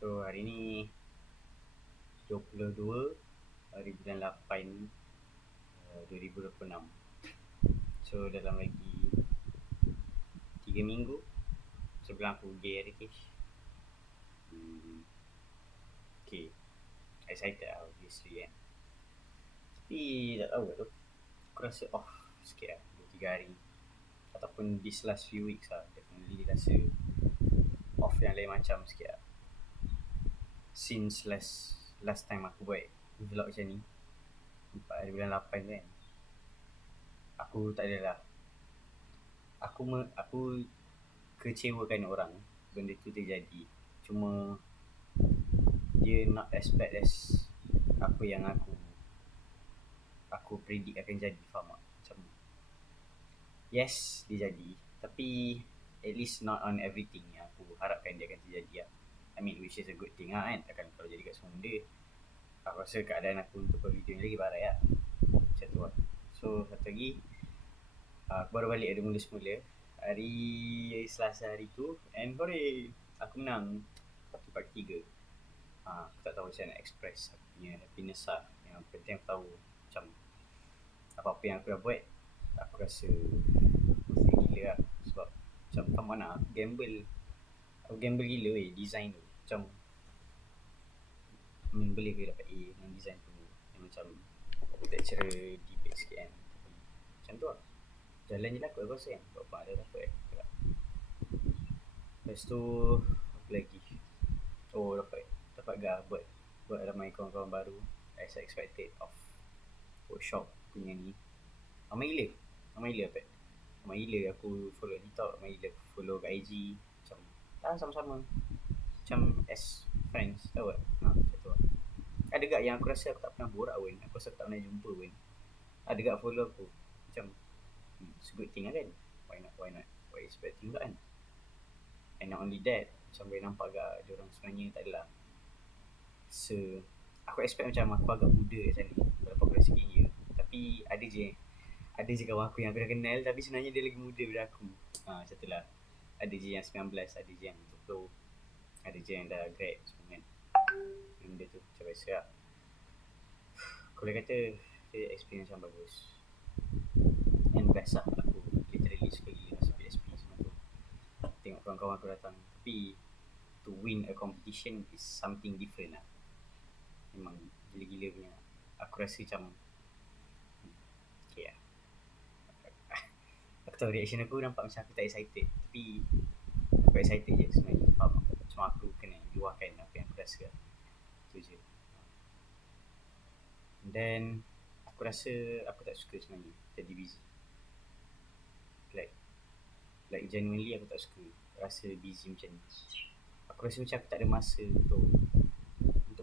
So hari ni 22 hari bulan 8 2026. So dalam lagi 3 minggu sebelum aku pergi heritage. Okay, excited lah obviously kan. Tapi tak tahu lah tu, aku rasa off sikit lah 2-3 hari ataupun this last few weeks lah. Definitely rasa off yang lain macam sikit lah. Since last time aku buat vlog macam ni 4 hari bulan 8 kan, aku tak adalah aku kecewakan orang benda tu terjadi. Cuma dia not as bad as apa yang aku predict akan jadi. Faham tak? Macam yes dia jadi, tapi at least not on everything yang aku harapkan dia akan terjadi lah. I mean which is a good thing lah kan. Takkan kalau jadi kat semua benda, aku rasa keadaan aku untuk buat video ni lagi barai lah. Macam tu lah. So satu lagi, aku baru balik dari mula semula hari Selasa hari tu, and boleh aku menang 43. Aku tak tahu macam nak express aku punya happiness lah. Yang penting aku tahu macam apa-apa yang aku dah buat, aku rasa mesti gila lah. Sebab macam come on lah, aku gamble gila weh design tu. Macam boleh ke dapat A dengan design tu. Yang macam architectural debate sikit kan. Macam tu lah, jalan je lah aku rasa kan. Buat apa ada dapat kan. Lepas tu apa lagi, dapat buat ramai kawan-kawan baru as expected of workshop punya ni. Ramai gila aku follow TikTok, ramai gila aku follow kat IG. Macam sama-sama macam as friends, tahu tak? Macam tu lah. Ada gak yang aku rasa aku tak pernah borak pun, aku rasa aku tak pernah jumpa pun, ada gak follow aku. Macam it's a good thing lah kan. Why not why is bad thing pula kan. And not only that, macam boleh nampak agak diorang sebenarnya tak adalah aku expect macam aku agak muda kat sana walaupun aku dah senior. Tapi ada je kawan aku yang aku dah kenal tapi sebenarnya dia lagi muda daripada aku. Macam tu lah. Ada je yang 19, ada je yang 20, ada je yang dah grad semua kan. Benda tu macam biasa lah. Aku boleh kata dia experience yang bagus and best lah. Aku literally suka gila masa PSP semua tu, tengok kawan-kawan aku datang. Tapi to win a competition is something different lah. Memang gila-gila punya. Aku rasa macam okay lah. Aku tahu reaction aku nampak macam aku tak excited, tapi aku excited je sebenarnya. Faham tak? Cuma aku kena luahkan apa yang aku rasa lah. Tu je. And then aku rasa aku tak suka sebenarnya jadi busy. Like genuinely aku tak suka rasa busy macam ni. Aku rasa macam aku tak ada masa untuk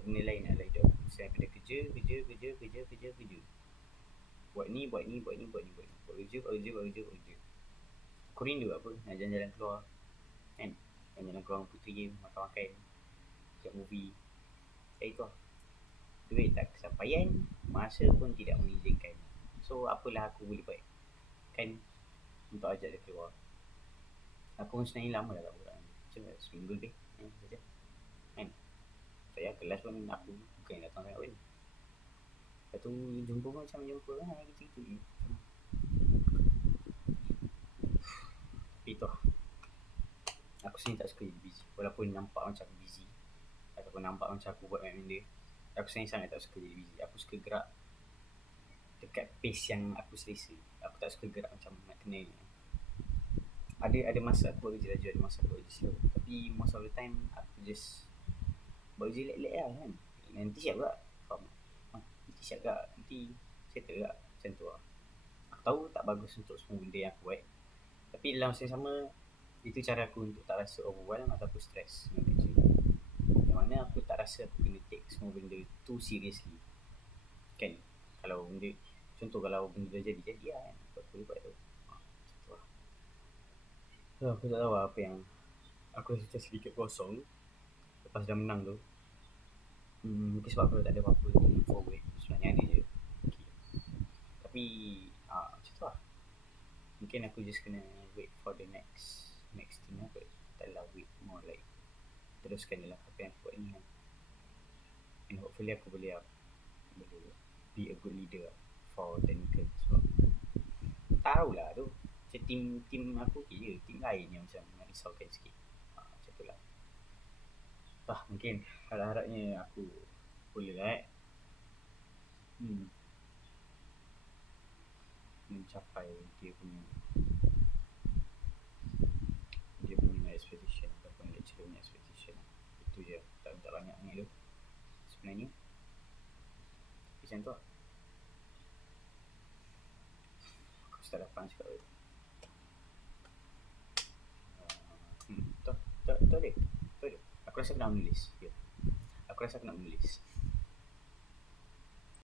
benda lain lah hidup aku. Selain daripada kerja. Buat ni. Buat kerja. Aku rindu apa, nak jalan-jalan keluar kan. Jalan-jalan keluar dengan puteri, makan-makan, tengok movie. Itu lah. Duit tak kesampaian, masa pun tidak mengizinkan. So apalah aku boleh buat kan untuk ajak dia keluar. Aku sebenarnya lama dah tak borak. Macam seminggu lebih saja kan. Saya kelas pun aku bukan datang sangat pun. Lepas tu jumpa pun macam jumpa kan, gitu-gitu je. Tapi tu lah, aku sebenarnya tak suka jadi busy. Walaupun nampak macam busy ataupun nampak macam aku buat banyak benda, aku sebenarnya sangat tak suka jadi busy. Aku suka gerak dekat pace yang aku selesa. Aku tak suka gerak macam nak kena. Ada masa aku buat kerja laju, ada masa aku buat kerja slow. Tapi most of the time aku just buat kerja lag-lag lah kan. Nanti siap tak? Faham? Nanti siap tak? Nanti settle tak? Macam tu lah. Aku tahu tak bagus untuk semua benda yang aku buat, tapi dalam masa yang sama, itu cara aku untuk tak rasa overwhelmed ataupun stress dengan kerja. Yang mana aku tak rasa aku kena take semua benda too seriously kan. Kalau benda, contoh kalau benda dah jadi lah kan, aku boleh buat tu. Macam tu lah. So aku tak tahu apa yang aku rasa macam sedikit kosong lepas dah menang tu. Mungkin sebab aku tak ada apa-apa untuk move forward. Sebenarnya ada je okay. Tapi macam tu lah. Mungkin aku just kena wait for the next thing lah. Tak lah wait, more like teruskan je lah apa yang aku buat ni kan. And hopefully aku boleh be a good leader for technical. Sebab tahulah tu macam team aku okay je, team lain yang macam nak risaukan sikit. Macam tu lah. Mungkin harap-harapnya aku boleh lah mencapai dia punya expectation ataupun lecturer punya expectation. Itu je, tak banyak ni tu sebenarnya. Macam tu lah. Aku start dapat cakap tu. Tu dia. Aku rasa aku nak menulis. Aku rasa aku nak menulis.